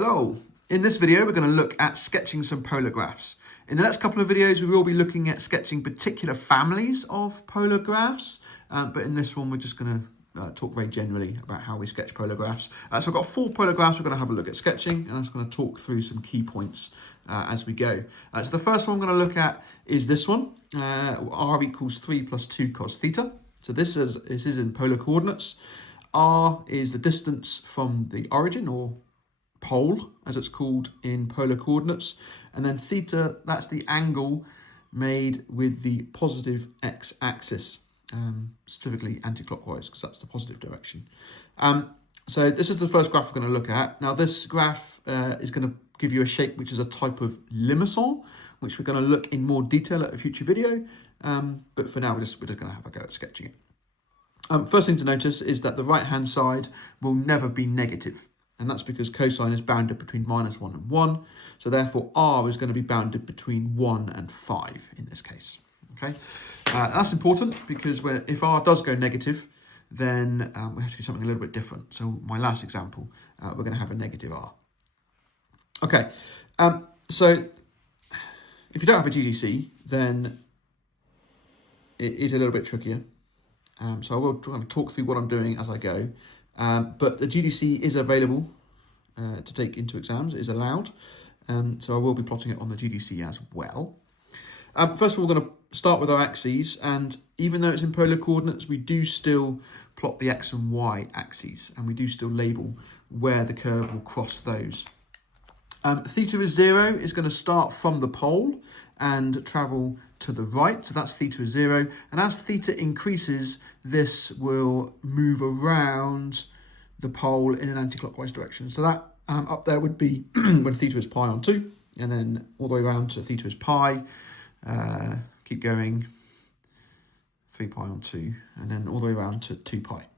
Hello, in this video we're going to look at sketching some polar graphs. In the next couple of videos we will be looking at sketching particular families of polar graphs, but in this one we're just going to talk very generally about how we sketch polar graphs. So I've got 4 polar graphs we're going to have a look at sketching, and I'm just going to talk through some key points as we go. So the first one I'm going to look at is this one, r equals 3 plus 2 cos theta. So this is in polar coordinates. R is the distance from the origin, or pole as it's called in polar coordinates, and then theta, that's the angle made with the positive x-axis, specifically anti-clockwise because that's the positive direction. So this is the first graph we're going to look at. Now this graph is going to give you a shape which is a type of limacon, which we're going to look in more detail at a future video, but for now we're just going to have a go at sketching it. First thing to notice is that the right hand side will never be negative. And that's because cosine is bounded between -1 and 1. So therefore, r is going to be bounded between 1 and 5 in this case. Okay, that's important because if r does go negative, then we have to do something a little bit different. So my last example, we're going to have a negative r. Okay, so if you don't have a GDC, then it is a little bit trickier. So I will try to talk through what I'm doing as I go. But the GDC is available to take into exams, it is allowed. So I will be plotting it on the GDC as well. First of all, we're going to start with our axes, and even though it's in polar coordinates, we do still plot the x and y axes, and we do still label where the curve will cross those. Theta is 0 is going to start from the pole and travel to the right, so that's theta is 0, and as theta increases, this will move around the pole in an anti-clockwise direction. So that up there would be when theta is pi on 2, and then all the way around to theta is pi, keep going, 3 pi on 2, and then all the way around to 2 pi.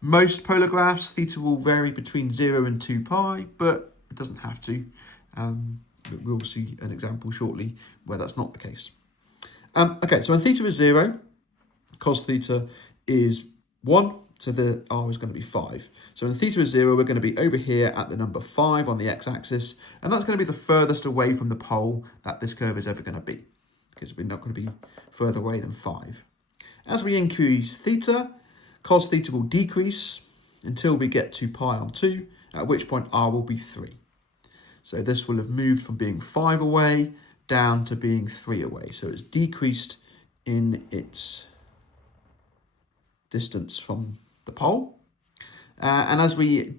Most polar graphs, theta will vary between 0 and 2 pi, but it doesn't have to. We'll see an example shortly where that's not the case. Okay, so when theta is 0, cos theta is 1, so the r is going to be 5. So when theta is 0, we're going to be over here at the number 5 on the x-axis, and that's going to be the furthest away from the pole that this curve is ever going to be, because we're not going to be further away than 5. As we increase theta, cos theta will decrease until we get to pi on 2, at which point r will be 3. So this will have moved from being 5 away down to being 3 away. So it's decreased in its distance from the pole. And as we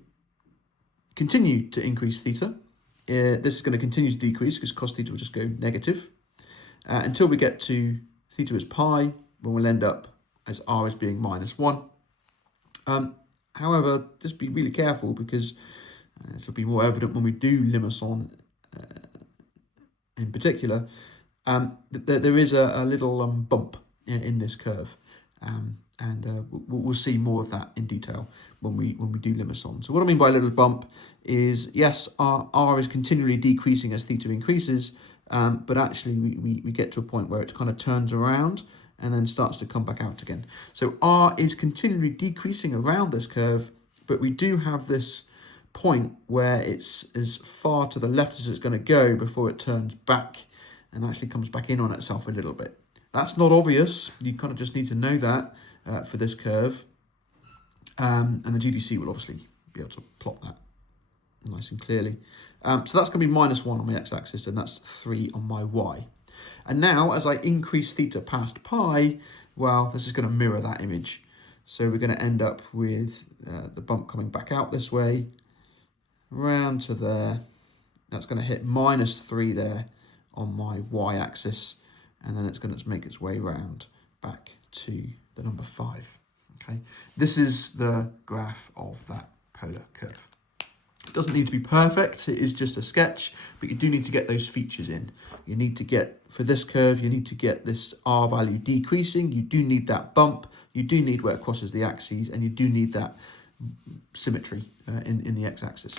continue to increase theta, this is going to continue to decrease because cos theta will just go negative until we get to theta is pi, when we'll end up as r is being -1. However, just be really careful because this will be more evident when we do limacon in particular. There is a little bump in this curve, and we'll see more of that in detail when we do limacon. So what I mean by a little bump is, yes, r is continually decreasing as theta increases, but actually we get to a point where it kind of turns around and then starts to come back out again. So r is continually decreasing around this curve, but we do have this point where it's as far to the left as it's going to go before it turns back and actually comes back in on itself a little bit. That's not obvious. You kind of just need to know that for this curve. And the GDC will obviously be able to plot that nice and clearly. So that's going to be -1 on my x-axis, and that's 3 on my y. And now, as I increase theta past pi, well, this is going to mirror that image. So we're going to end up with the bump coming back out this way, round to there. That's going to hit -3 there on my y-axis, and then it's going to make its way round back to the number 5. Okay, this is the graph of that polar curve. It doesn't need to be perfect, it is just a sketch, but you do need to get those features in. You need to get, for this curve, you need to get this r value decreasing, you do need that bump, you do need where it crosses the axes, and you do need that symmetry in the x-axis.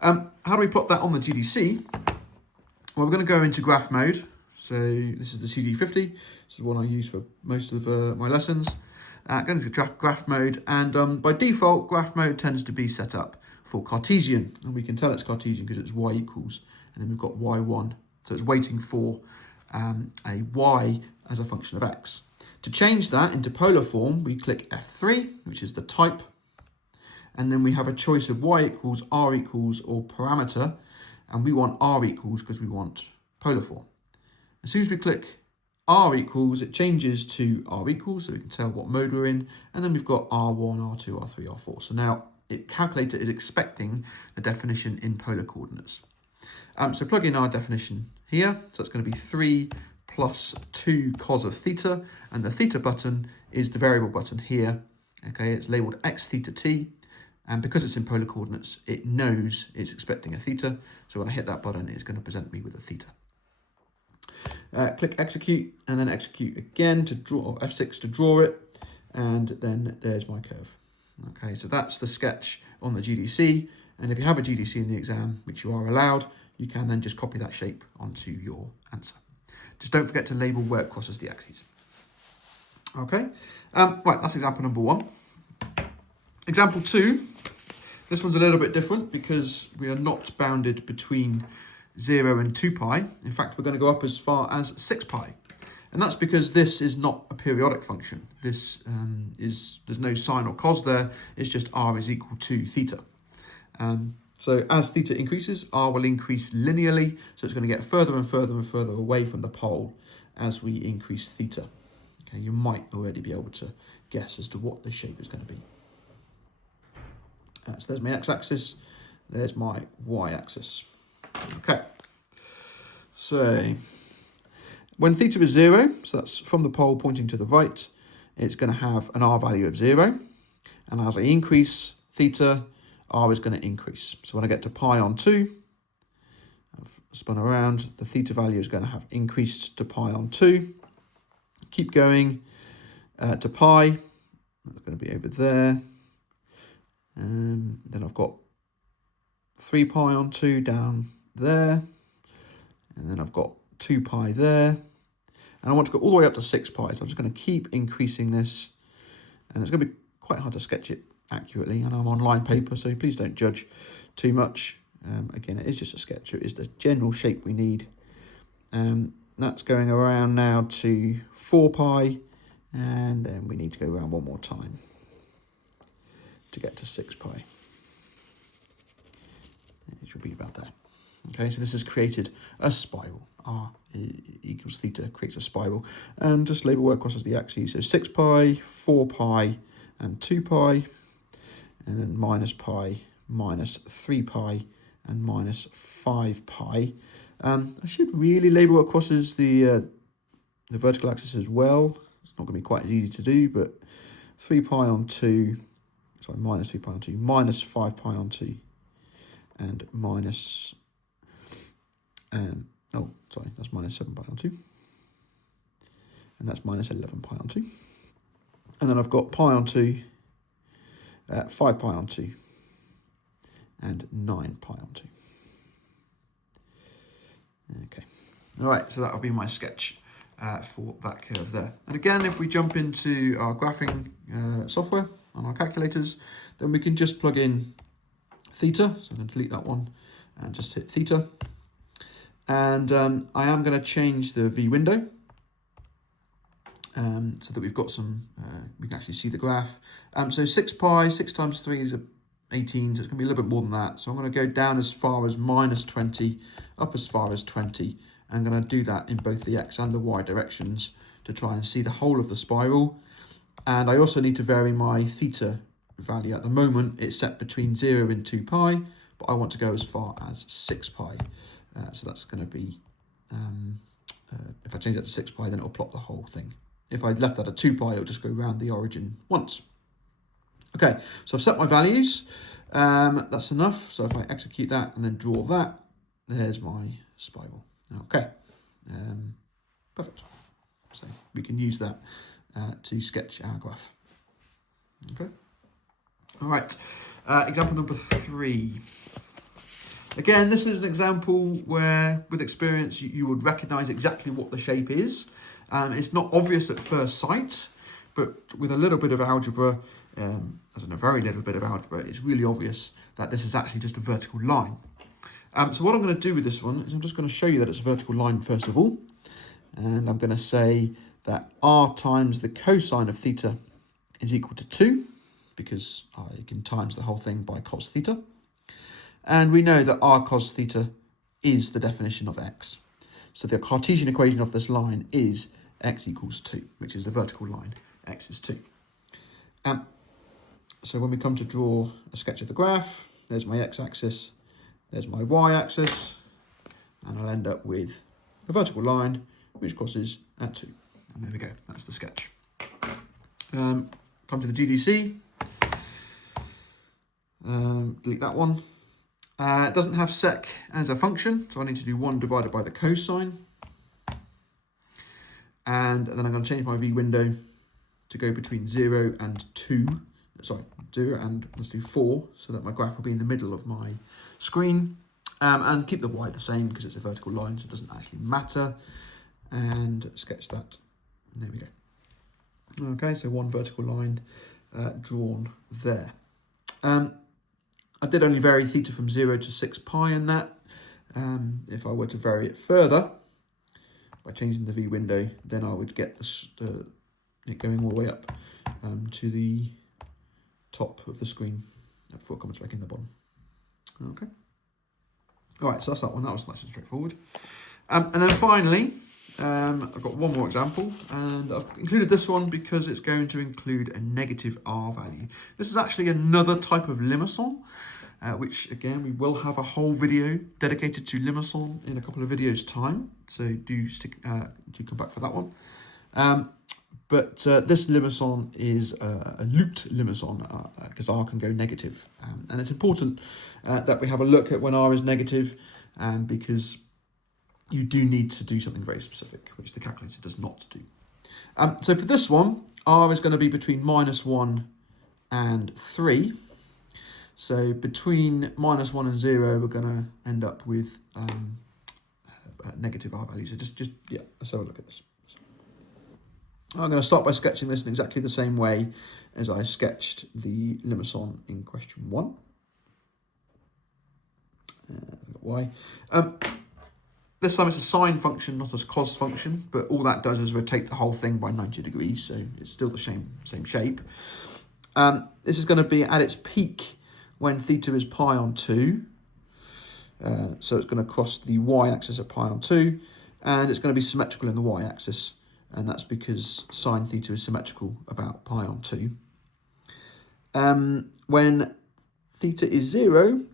How do we plot that on the GDC? Well, we're going to go into graph mode. So this is the CD50. This is one I use for most of my lessons. Going to graph mode, and by default, graph mode tends to be set up for Cartesian. And we can tell it's Cartesian because it's y equals, and then we've got y1. So it's waiting for a y as a function of x. To change that into polar form, we click F3, which is the type. And then we have a choice of y equals, r equals, or parameter. And we want r equals because we want polar form. As soon as we click r equals, it changes to r equals, so we can tell what mode we're in. And then we've got r1, r2, r3, r4. So now it calculator is expecting the definition in polar coordinates. So plug in our definition here. So it's going to be 3 plus 2 cos of theta. And the theta button is the variable button here. Okay, it's labeled x theta t. And because it's in polar coordinates, it knows it's expecting a theta. So when I hit that button, it's going to present me with a theta. Click execute and then execute again to draw, or F6 to draw it. And then there's my curve. Okay, so that's the sketch on the GDC. And if you have a GDC in the exam, which you are allowed, you can then just copy that shape onto your answer. Just don't forget to label where it crosses the axes. Okay, right, that's example number 1. Example 2, this one's a little bit different because we are not bounded between 0 and 2 pi. In fact, we're going to go up as far as 6 pi. And that's because this is not a periodic function. This there's no sine or cos there. It's just r is equal to theta. So as theta increases, r will increase linearly. So it's going to get further and further and further away from the pole as we increase theta. Okay, you might already be able to guess as to what the shape is going to be. So there's my x-axis, there's my y-axis. Okay, so when theta is 0, so that's from the pole pointing to the right, it's going to have an r value of 0. And as I increase theta, r is going to increase. So when I get to pi on 2, I've spun around, the theta value is going to have increased to pi on 2. Keep going to pi, that's going to be over there. Then I've got 3 pi on 2 down there. And then I've got 2 pi there. And I want to go all the way up to 6 pi. So I'm just going to keep increasing this. And it's going to be quite hard to sketch it accurately. And I'm on line paper, so please don't judge too much. Again, it is just a sketch. It is the general shape we need. That's going around now to 4 pi. And then we need to go around one more time to get to 6 pi. It should be about there. Okay, so this has created a spiral. R equals theta creates a spiral. And just label where it crosses the axes. So 6 pi, 4 pi, and 2 pi. And then minus pi, minus 3 pi, and minus 5 pi. I should really label what crosses the vertical axis as well. It's not going to be quite as easy to do, but 3 pi on 2, sorry, minus 3 pi on 2, minus 5 pi on 2, and minus, that's minus 7 pi on 2, and that's minus 11 pi on 2. And then I've got pi on 2, 5 pi on 2, and 9 pi on 2. Okay, all right, so that'll be my sketch for that curve there. And again, if we jump into our graphing software on our calculators, then we can just plug in theta. So I'm going to delete that one and just hit theta. And I am going to change the V window so that we've got some, we can actually see the graph. So 6 pi, 6 times 3 is 18, so it's going to be a little bit more than that. So I'm going to go down as far as minus 20, up as far as 20. I'm going to do that in both the x and the y directions to try and see the whole of the spiral. And I also need to vary my theta value. At the moment, it's set between 0 and 2 pi, but I want to go as far as 6 pi. So that's going to be, if I change that to 6 pi, then it'll plot the whole thing. If I left that at 2 pi, it'll just go around the origin once. Okay, so I've set my values. That's enough. So if I execute that and then draw that, there's my spiral. Okay, perfect. So we can use that to sketch our graph. Okay. All right, example number 3. Again, this is an example where, with experience, you would recognize exactly what the shape is. It's not obvious at first sight, but with a little bit of algebra, as in a very little bit of algebra, it's really obvious that this is actually just a vertical line. So what I'm going to do with this one is I'm just going to show you that it's a vertical line first of all. And I'm going to say that r times the cosine of theta is equal to 2, because I can times the whole thing by cos theta. And we know that r cos theta is the definition of x. So the Cartesian equation of this line is x equals 2, which is the vertical line, x is 2. So when we come to draw a sketch of the graph, there's my x-axis, there's my y-axis, and I'll end up with a vertical line which crosses at 2. And there we go, that's the sketch. Come to the GDC, delete that one. It doesn't have sec as a function, so I need to do 1 divided by the cosine. And then I'm going to change my v window to go between 0 and 2. Sorry, 0 and let's do 4, so that my graph will be in the middle of my screen. And keep the y the same because it's a vertical line, so it doesn't actually matter. And sketch that. And there we go. Okay, so one vertical line drawn there. I did only vary theta from 0 to 6 pi in that. If I were to vary it further by changing the v window, then I would get it going all the way up to the top of the screen before it comes back in the bottom. Okay. All right, so that's that one. That was nice and straightforward. And then finally, I've got one more example, and I've included this one because it's going to include a negative r value. This is actually another type of limacon, which again, we will have a whole video dedicated to limacon in a couple of videos time. So do come back for that one. But this limacon is a looped limacon because r can go negative. And it's important that we have a look at when r is negative, because you do need to do something very specific, which the calculator does not do. So for this one, r is going to be between -1 and 3. So between -1 and 0, we're going to end up with negative r value. So yeah, let's have a look at this. I'm going to start by sketching this in exactly the same way as I sketched the limacon in question 1. Why? This time it's a sine function, not a cos function, but all that does is rotate the whole thing by 90 degrees, so it's still the same shape. This is going to be at its peak when theta is pi on 2. So it's going to cross the y-axis at pi on 2, and it's going to be symmetrical in the y-axis, and that's because sine theta is symmetrical about pi on 2. When theta is 0,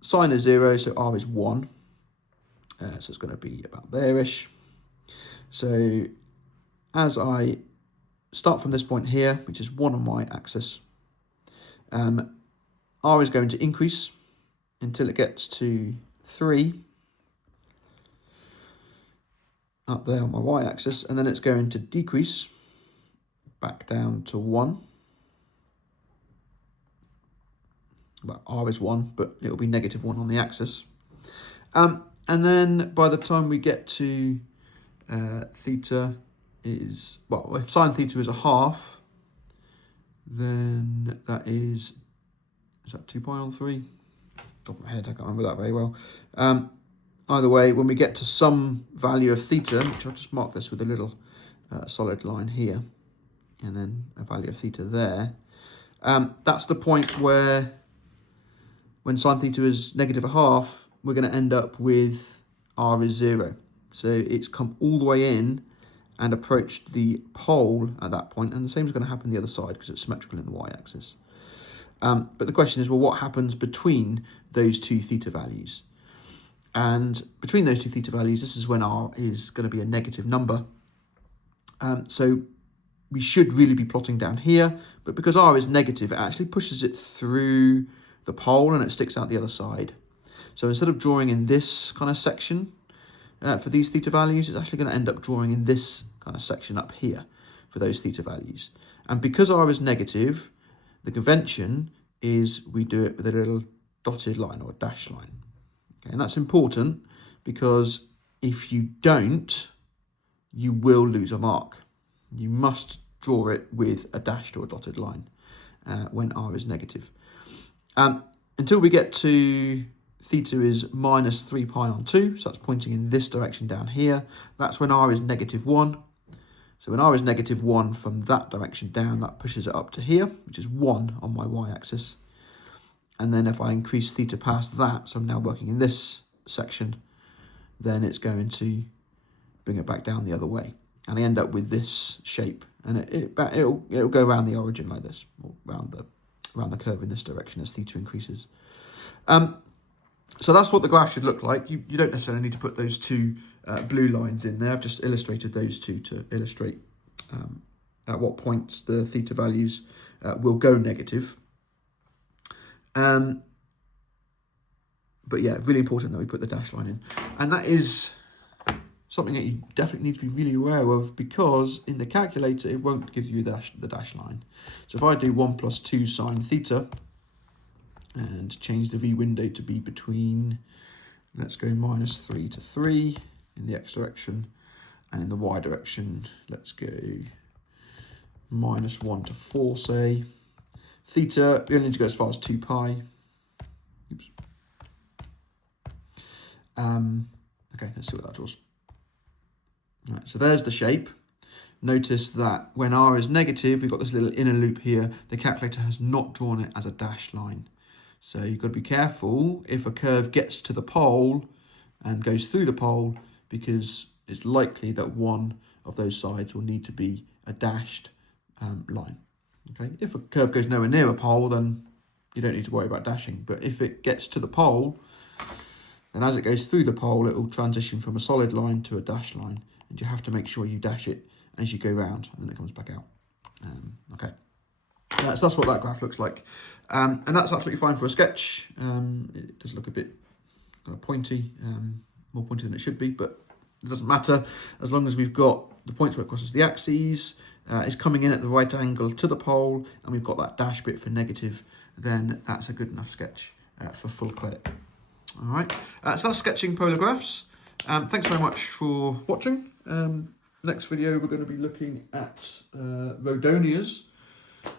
sine is 0, so r is 1. So it's going to be about there-ish. So as I start from this point here, which is 1 on my axis, r is going to increase until it gets to 3 up there on my y-axis, and then it's going to decrease back down to 1. Well, r is 1, but it will be -1 on the axis. And then by the time we get to theta is, well, if sine theta is a half, then that is that 2 pi on 3? Off my head, I can't remember that very well. Either way, when we get to some value of theta, which I'll just mark this with a little solid line here, and then a value of theta there, that's the point where when sine theta is -1/2, we're going to end up with r is 0. So it's come all the way in and approached the pole at that point, and the same is going to happen the other side because it's symmetrical in the y-axis. But the question is, well, what happens between those two theta values? And between those two theta values, this is when r is going to be a negative number. So we should really be plotting down here, but because r is negative, it actually pushes it through the pole and it sticks out the other side. So instead of drawing in this kind of section for these theta values, it's actually going to end up drawing in this kind of section up here for those theta values. And because r is negative, the convention is we do it with a little dotted line or a dashed line. Okay, and that's important because if you don't, you will lose a mark. You must draw it with a dashed or a dotted line when r is negative. Until we get to theta is minus 3 pi on 2, so that's pointing in this direction down here. That's when r is negative 1. So when r is negative 1 from that direction down, that pushes it up to here, which is 1 on my y-axis. And then if I increase theta past that, so I'm now working in this section, then it's going to bring it back down the other way. And I end up with this shape. And it'll go around the origin like this, or around the curve in this direction as theta increases. So that's what the graph should look like. You don't necessarily need to put those two blue lines in there. I've just illustrated those two to illustrate at what points the theta values will go negative. But yeah, really important that we put the dash line in. And that is something that you definitely need to be really aware of, because in the calculator, it won't give you the dash line. So if I do 1 plus 2 sine theta, and change the v window to be between, let's go minus 3 to 3 in the x direction, and in the y direction, let's go minus 1 to 4, say. Theta, we only need to go as far as 2 pi. Oops. Okay, let's see what that draws. All right, so there's the shape. Notice that when r is negative, we've got this little inner loop here. The calculator has not drawn it as a dashed line. So you've got to be careful if a curve gets to the pole and goes through the pole, because it's likely that one of those sides will need to be a dashed line. Okay, if a curve goes nowhere near a pole, then you don't need to worry about dashing. But if it gets to the pole, then as it goes through the pole, it will transition from a solid line to a dashed line, and you have to make sure you dash it as you go round, and then it comes back out. Okay. So that's what that graph looks like. And that's absolutely fine for a sketch. It does look a bit kind of pointy, more pointy than it should be, but it doesn't matter as long as we've got the points where it crosses the axes, is coming in at the right angle to the pole, and we've got that dash bit for negative, then that's a good enough sketch for full credit. All right, so that's sketching polar graphs. Thanks very much for watching. Next video, we're going to be looking at rhodonias,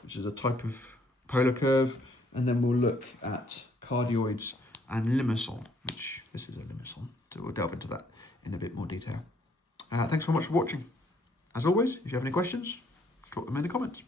which is a type of polar curve, and then we'll look at cardioids and limicon, which this is a limicon, so we'll delve into that in a bit more detail. Thanks very much for watching. As always, if you have any questions, drop them in the comments.